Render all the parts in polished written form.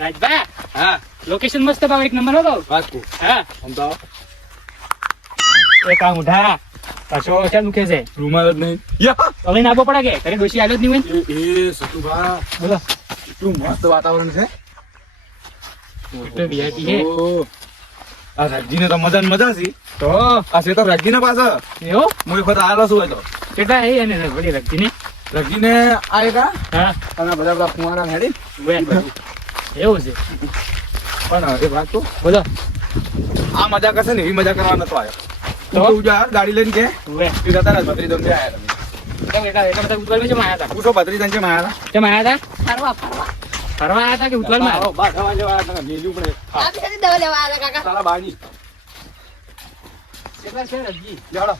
રાજભા હા લોકેશન મસ્ત પાવ એક નંબર હતો વાસ્તુ હા સમજાવો એ કામ ઉઠા પાછો ચાલ મૂકે છે રૂમાલ જ નહીં યા હવે નાખવો પડે કે ઘરે ડોશી આવ્યો જ નહીં હોય એ સતુભા બોલો કેટલું મસ્ત વાતાવરણ છે તો VIP છે ઓહ, આ રાજજીને તો મજા ને મજા છે તો આ છે તો રાજજીના પાસે એવો હું એક વખત આવેલો છું હોય તો કેટલા એ અને વળી રાખતી ને રાજજીને આ એક આ હા અને બધા ફુવારા હેડી એવું છે પણ એક વાત તો બોલો આ મજા કરશે ને એવી મજા કરવા નતો આવ્યો તો? તો જા ગાડી લઈને કે વે તું જતા રહે બત્રી દંડે આયા તમે એટલા બધા ઉતવાલ માં આયા હતા પૂછો બત્રી દંડે માં આયા કેમ આયા હતા ફરવા આયા હતા કે ઉતવાલ માં હતા બા દવા લેવા આયા હતા મેલ્યું પડે દવા લેવા આવ્યા કાકા તારા બાજી કેટલા છે રજી જાડો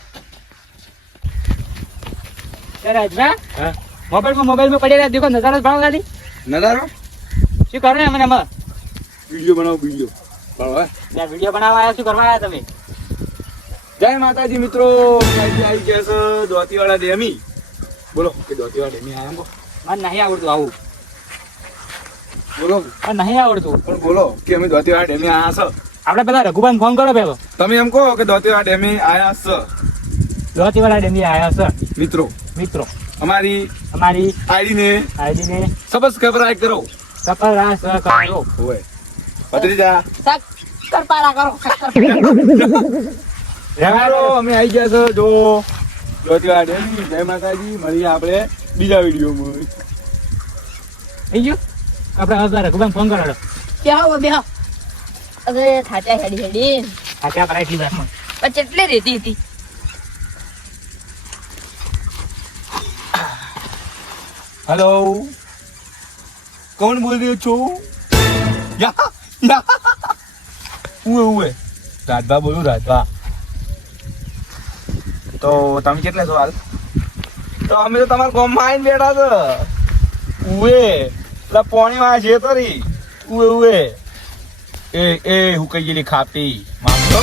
રાજભા હા મોબાઈલ માં પડ્યા દેખો નજારો ભાવ ગાડી નજારો શું કરે મને આમાં વિડિયો બનાવો વિડિયો બરાબર ત્યાં વિડીયો બનાવવા આવ્યા શું કરવા આવ્યા તમે જય માતાજી મિત્રો આજે આવી ગયા છે દોતીવાડા ડેમી બોલો કે દોતીવાડા ડેમી આયા એમ મને નહીં આવડતું આવું બોલો મને નહીં આવડતું પણ બોલો કે અમે દોતીવાડા ડેમી આયા છે આપણે પેલા રઘુભાઈ ફોન કરો પેલો તમે એમ કહો કે દોતીવાડા ડેમી આયા છે ધોતીવાળા ડેમી આવ્યા છે મિત્રો મિત્રો અમારી અમારી આઈડી ને ને સબસ્ક્રાઇબ કરો સફળ રાહ કરો ઓય ભત્રીજા કરપારા કરો હેલો અમે આવી ગયા છે જો દોતીવાડા ડેમી જય માતાજી મળીએ આપણે બીજા વિડીયોમાં થઈ ગયું આપણે હવે રઘુભાઈ ફોન કરો બેહો અરે થાચા હેડી હેડી આ ક્યાં પર એટલી વાતમાં પણ કેટલી રેતી હતી हेलो कौन बोल रहे છો ઉએ રાજભા બોલું રાજભા તો તમે કેટલા છો હાલ તો અમે તો તમારા ગામમાં આવીને બેઠા છે ઉએ એટલે પોણીમાં છે તરી ઉએ એ હું કઈ ગયેલી ખાપી માપતો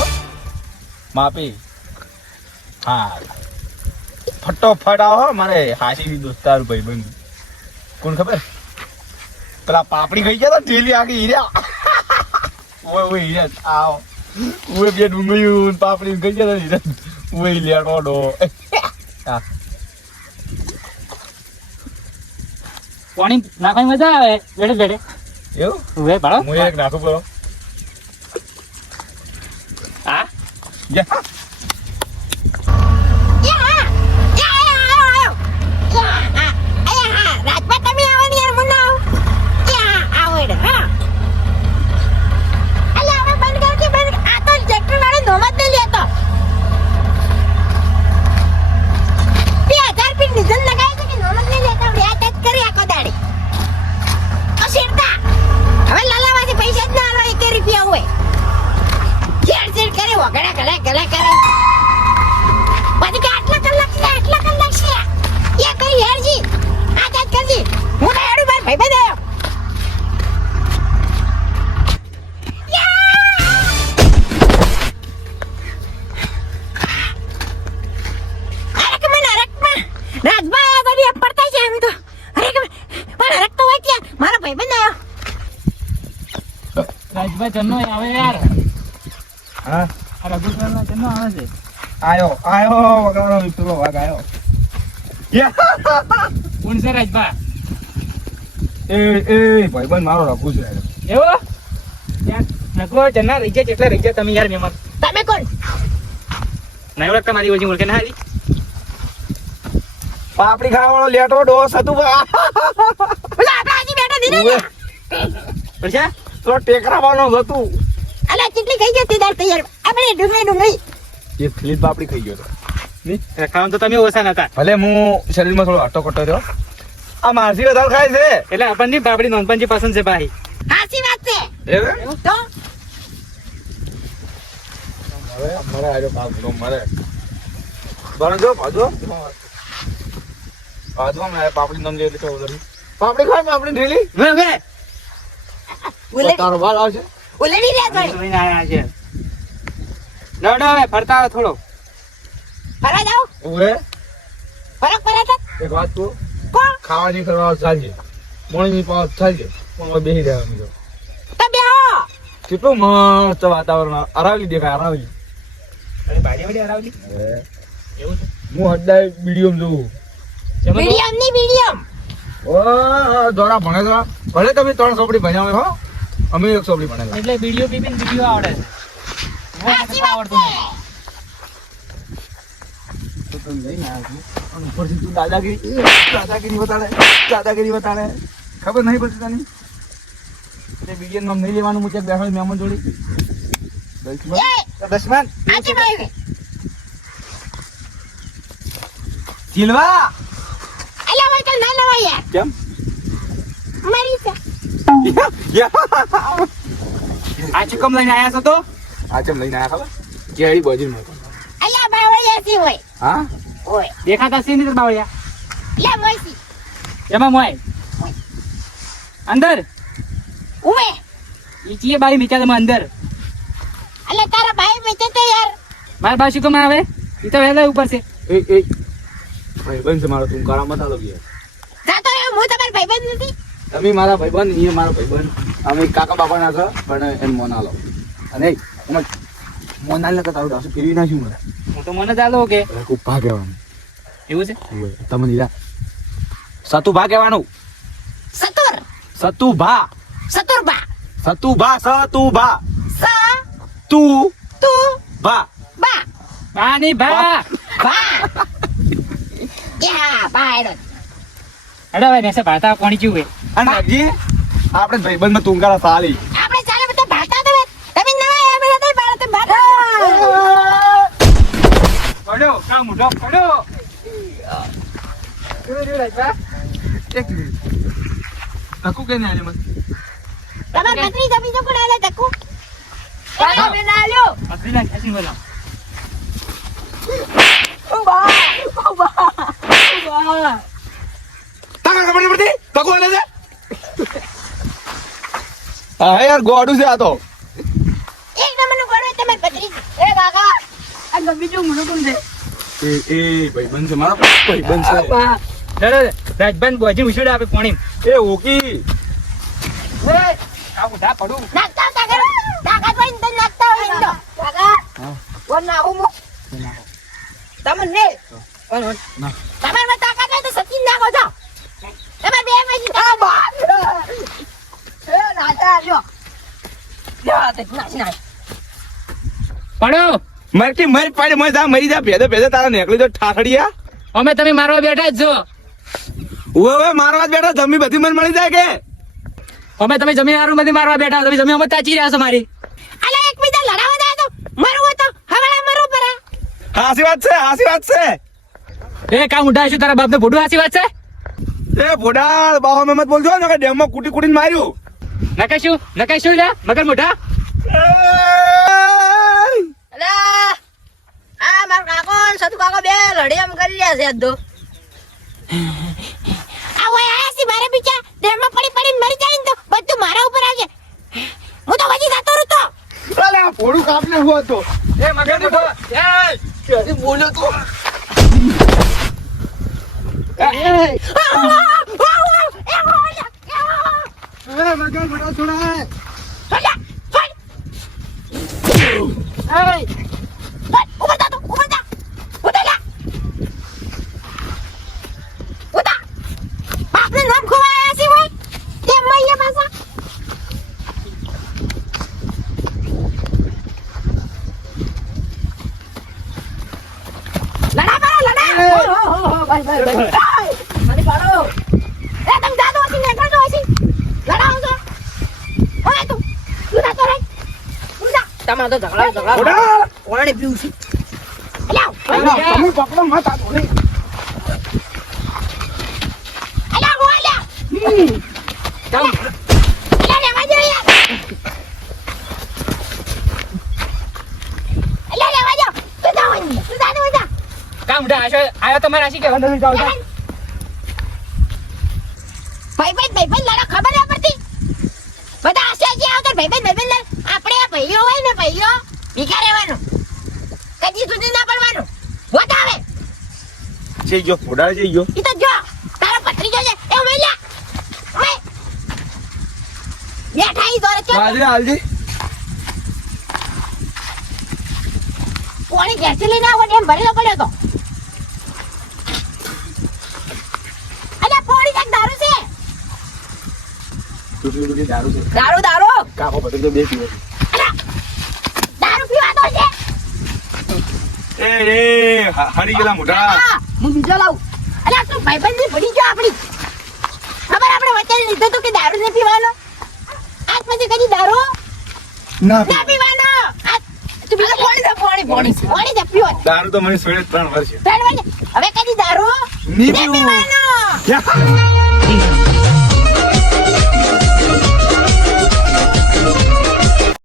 માપી હા ફટોફટ આવો મારે હાસી દોસ્તાર ભાઈ બંધ કોણ ખબર પેલા પાપડી ખાઈ ગયા ઢેલી આગી હીર્યા ઓય ઓય હીર્યા આવો ઓય બે ડુંગળીયું પાપડી ખાઈ ગયા હીર્યા ઓય લેડો ડો પાણી નાખવાની મજા આવે બેઠે બેઠે એવું હવે ભાડો હું એક નાખું કરો હા જા રાજભાઈ જન્નો આવે યાર હા આ રઘુભાઈ જન્નો આવે છે આયો વગાડો મિત્રો વાગ આયો કોણ છે રાજભા એ ભાઈબંધ મારો રાખું છે એવો નગો જન્ના રહી ગયા કેટલા રહી ગયા તમે યાર મહેમાન તમે કોણ નહીં ઓળખતા મારી ઓછી ઓળખે ના હારી પાપડી ખાવાનો લેટો ડોસ હતું ઓલા આપણા હજી બેઠા દીને પડશે તો ટેકરાવાનો હતું અલા કેટલી ખાઈ જતી દાર તૈયાર આપણે ડુંગળી એક ફ્લીપ પાપડી ખાઈ ગયો ખાવાનું તો તમે ઓછા નતા ભલે હું શરીરમાં થોડો આટો કટો રહ્યો આ માસી વધારે ખાય છે એટલે આપણને બાપડી નોનપણજી પસંદ છે ભાઈ સાચી વાત છે એવું તો હવે અમારે આજો પાપડો મારે બણજો ભાજો ભાજો મે પાપડી નમ લે તો ઉધર પાપડી ખાય પાપડી ઢેલી વે વે તારો વાળ આવશે ઉલેડી રે ભાઈ જોઈને આયા છે નડો હવે ફરતા આવો થોડો ફરા જાઓ ઉરે ફરક ફરા એક વાત કહું કોણ ખાવાની કરવા ચાલજે મોણી પાસ ચાલજે પણ બેહી રહ્યા અમે તો કેટલું મસ્ત વાતાવરણ અરાવલી દેખાય અરાવલી અરે બારી વાળી હરાવલી એવું છે હું હડાય વિડીયો જોઉં જમા તો- મીડિયમ ની મીડિયમ ઓ દોરા ભણે તો ભલે તમે 3 ચોપડી ભણ્યા હોય હો અમે 1 ચોપડી ભણેલા એટલે વિડીયો પીપીને વિડીયો આવડે છે સાચી વાત આવડતું છે નહીં. તો તમે લઈને આવ્યા છો અને ઉપરથી તું દાદાગીરી બતાડે ખબર નહીં પડતી તને તે વિડીયો નામ નહીં લેવાનું મુજબ બેઠો મહેમાન જોડી દસમાન સાચી વાત છે સિલવા અલ્યા ભાઈ ચાલ ના લવાય યાર કેમ મરી જા આ ચુકમ લઈને આયા છો તો આ ચમ લઈને આયા ખબર કેળી બોજી માં અલ્યા બાવળિયા સી હોય હા ઓય દેખાતા સી નહીં બાવળિયા લે મોસી એમાં મોય અંદર ઉમે ઈ ચીએ બારી મીચા તમે અંદર અલ્યા તારા ભાઈ બેચે તો યાર મારા બાજુ કમ આવે ઈ તો વહેલા ઉપર છે એ ભાઈ બંધ છે મારો તું કાળા મત આલો ગયા જાતો એ હું તમાર ભાઈબંધ નથી તમે મારા ભાઈબંધ એ મારો ભાઈબંધ અમે કાકા બાપા ના છે પણ એમ મોના લો અને એમ મોના લે તારું ડાસુ ફેરવી નાખ્યું મને હું તો મને ચાલો કે ખૂબ ભાગ કહેવાનું એવું છે તમે લીધા સતુભા કહેવાનું સતુર સતુભા સતુરબા સતુભા સ તું તું ભા બા પાણી ભા બા યા બાયડો હેડો ભાઈ નેસે ભાતા પાણી ચૂવે અને હજી આપણે ભાઈબંધમાં તુંકારા સાલી આપણે ચાલે બધા ભાતા તો તમે નવા આયા બધા તો બાળતે ભાતા પડ્યો કા મુઢો પડ્યો એક મિનિટ કાકુ કે ને આલે મને તમાર પત્ની જમી જો કોણ આલે તકુ કોણ બેના આલ્યો અસલીના ખેંચી બોલા તાકા ખબર નહીં પડતી કાકુ આલે છે હા યાર ગોડું છે આ તો એક નંબરનું ગોળો તમાર પત્ની એ કાકા આ બીજું મુનો કોણ છે એ ભાઈબંધ છે મારો ભાઈબંધ છે હેડો રાજભાઈ બોજી ઉછળે આપે પાણી એ ઓકી આ મુઢા પડું નાખતા તાકા તો ઇંદન નાખતા હોય ઇંદો કાકા કોણ નાખું મુ તમને ના તમારે તાકાત હોય તો સચિન નાખો છો તમે બે પછી આ બાપ એ રાજા આવ્યો યા તે નાચ નાચ પડો મરકી મર પાડે મરી જા ભેદે ભેદે તારા નેકળી તો ઠાઠડિયા અમે તમે મારવા બેઠા જ છો ઓવે મારવા જ બેઠા જમી બધી મને મળી જાય કે અમે તમે જમીન હારું માંથી મારવા બેઠા તમે જમીન અમે તાચી રહ્યા છો મારી અલે એક બીજા લડાવા જાય તો મરવું તો હમણાં મરો પરા હાસી વાત છે એ કા મુઢા શું તારા બાપને ભૂડું હાસી વાત છે એ ભોડા બાહો મહેમદ બોલજો ને કે ડેમમાં કુટી કુટીને માર્યું નકાશું લે મગર મોઢા અલા આ માર કાકો ને સતુ કાકો બે લડી એમ કરી રહ્યા છે અદ્દો આ ઓય આસી મારે બીજા ડેમમાં પડી પડીને મરી જાય ને તો બધું મારા ઉપર આવે હું તો વજી જતો રહું તો અલે આ ભોડું કાપને હું હતો એ મગર મોઢો ક્યારે બોલ્યો તો મગર મોઢો છોડાય તમારે તો ઝઘડા ભોડા કોણે પીવું છે અલ્યા તમે પકડો મત આ ભોડે અલ્યા ગોલ્યા અલ્યા લેવા જો યાર અલ્યા લેવા જો તું જા કા મુઢા આયો તમારે આશી કે અંદર જાવ જા ભાઈ લડા ખબર ન પડતી બધા આશા આવતા ભાઈ આપણે આ ભાઈઓ હોય ને ભાઈઓ ભીખા રહેવાનું કદી સુધી ના પડવાનું હોત આવે જઈ ગયો ભોડા જઈ ગયો ઈ તો જો તારો પત્રી જોજે એ મેલ્યા ઓય બેઠા ઈ દોરે ચો હાલજી પાણી ઘેરથી લઈને આવો ને એમ ભરેલો પડ્યો તો અલ્યા પાણી કાંઈક દારૂ છે તૂટલી તૂટલી દારૂ છે. દારૂ દારૂ કાકો પટેલ તો બે પીવે. અલ્યા દારૂ પીવાતો છે હારી ગયેલા મોટા. હા, હું બીજો લાવું અલ્યા તું ભાઈબંધી ભડી ગયો આપણી ખબર આપણે વચન લીધું તું કે દારૂ નહીં પીવાનો આજ પછી કદી દારૂ ના ના પીવાનો આજ તું બીજો પાણી દે પીવો દારૂ તો મને 3.5 વર્ષ છે. હવે કદી દારૂ નહીં નહીં પીવું. પીવાનો યા.